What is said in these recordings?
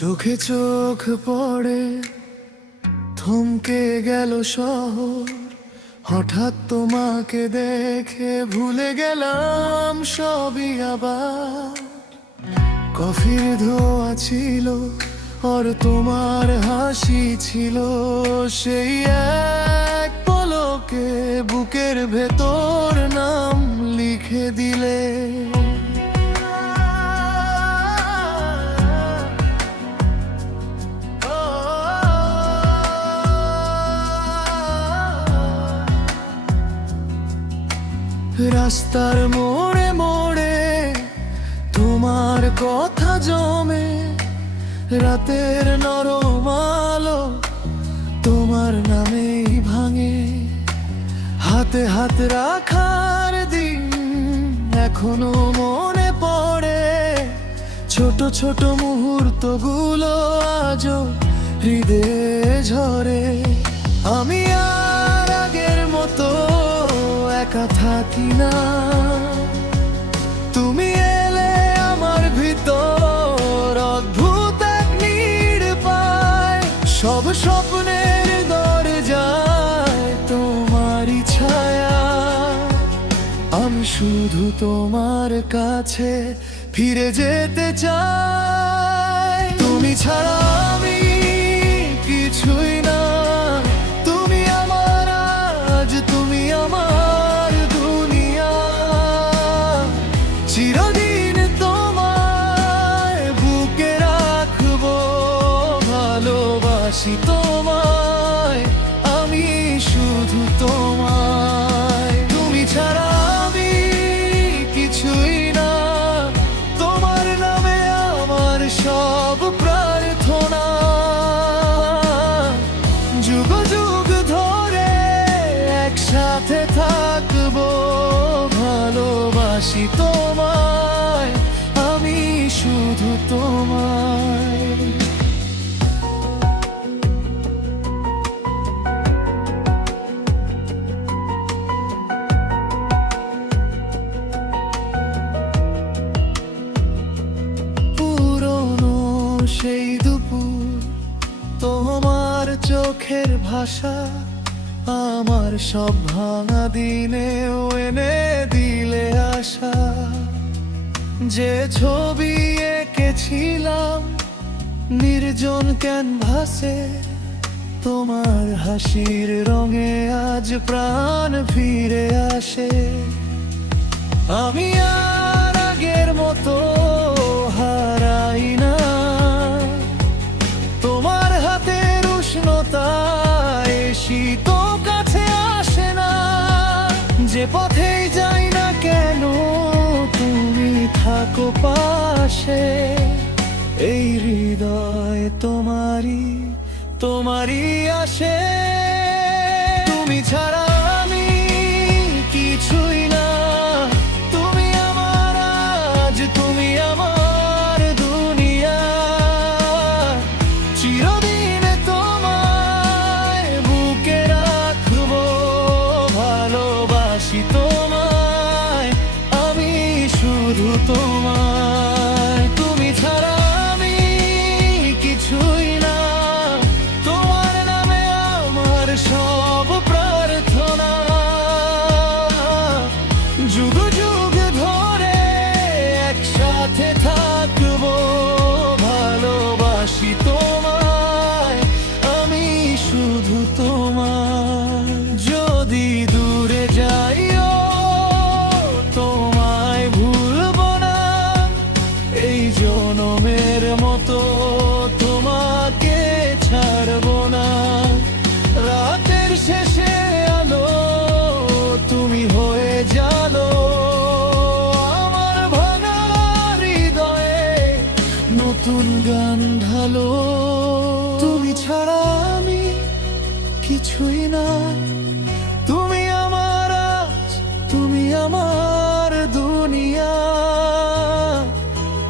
চোখে চোখ পড়ে থমকে গেল শহর। হঠাৎ তোমাকে দেখে ভুলে গেলাম সবই আবার। কফির ধোয়া ছিল আর তোমার হাসি ছিল, সেই এক পলকে বুকের ভেতর নাম লিখে দিলে। রাস্তার মোড়ে মোড়ে তোমার কথা জমে, রাতের নরম আলো তোমার নামেই ভাঙে। হাতে হাত রাখার দিন এখনো মনে পড়ে, ছোট ছোট মুহূর্তগুলো আজও হৃদয়ে ঝরে। আমি আর আগের মতো একা থাকি না, তুমি এলে আমার ভিতর অদ্ভুত এক নীড় পায়। সব স্বপ্নের দরজায় তোমারই ছায়া, আমি শুধু তোমার কাছে ফিরে যেতে চাই। তুমি ছাড়া আমি কিছুই না, তুমি আমার আজ, তুমি আমার দুনিয়া। চিরদিন তোমায় বুকে রাখবো, ভালোবাসি তোমায় আমি শুধু তোমায়। তুমি ছাড়া আমি কিছুই না, তোমার নামে আমার সব প্রার্থনা। যুগ যুগ ধরে একসাথে থাকবো, ভালোবাসি তোমায় আমি শুধু তোমায়। পুরনো সেই দুপুর, তোমার চোখের ভাষা আমার সব ভাঙা দিনেও এনে দিলে আশা। যে ছবি এঁকেছিলাম নির্জন ক্যানভাসে, তোমার হাসির রঙে আজ প্রাণ ফিরে আসে। আমি আর আগের মতো হারাই না, তোমার হাতের উষ্ণতায় শীত কাছে আসে না। যে পথেই যাই না কেন তুমি থাকো পাশে, এই হৃদয় তোমারই তোমারই আসে। তুমি ছাড়া আমি কিছুই না, তুমি আমার আজ, তুমি আমার দুনিয়া। চিরদিন তোমায় বুকে রাখবো, ভালোবাসি তোমায় আমি শুধু তোমায়। তুমি ছাড়া আমি কিছুই না, তোমার নামে আমার সব প্রার্থনা। যুগ যুগ ধরে একসাথে থাকবো, ভালোবাসি তোমায় আমি শুধু তোমায়। যদি দূরে যাইও তোমায় ভুলবো না, এই জনমের মতো তোমাকে ছাড়বো না। রাতের শেষে আলো তুমি হয়ে জালো, আমার ভাঙা হৃদয়ে নতুন গান ঢালো। তুমি ছাড়া আমি কিছুই না, তুমি আমার আজ, তুমি আমার দুনিয়া।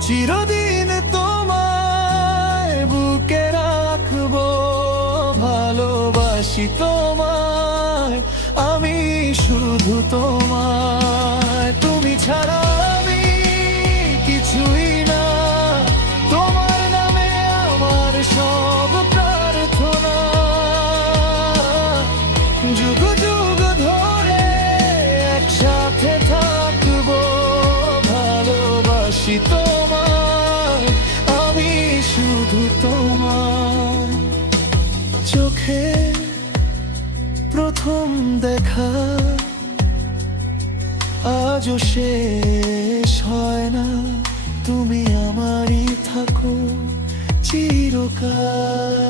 চিরদিন তোমায় বুকে রাখবো, ভালোবাসি তোমায় আমি শুধু তোমায়। তুমি ছাড়া আমি কিছুই না, তোমার নামে আমার প্রথম দেখা আজও শেষ হয় না, তুমি আমারই থাকো চিরকাল।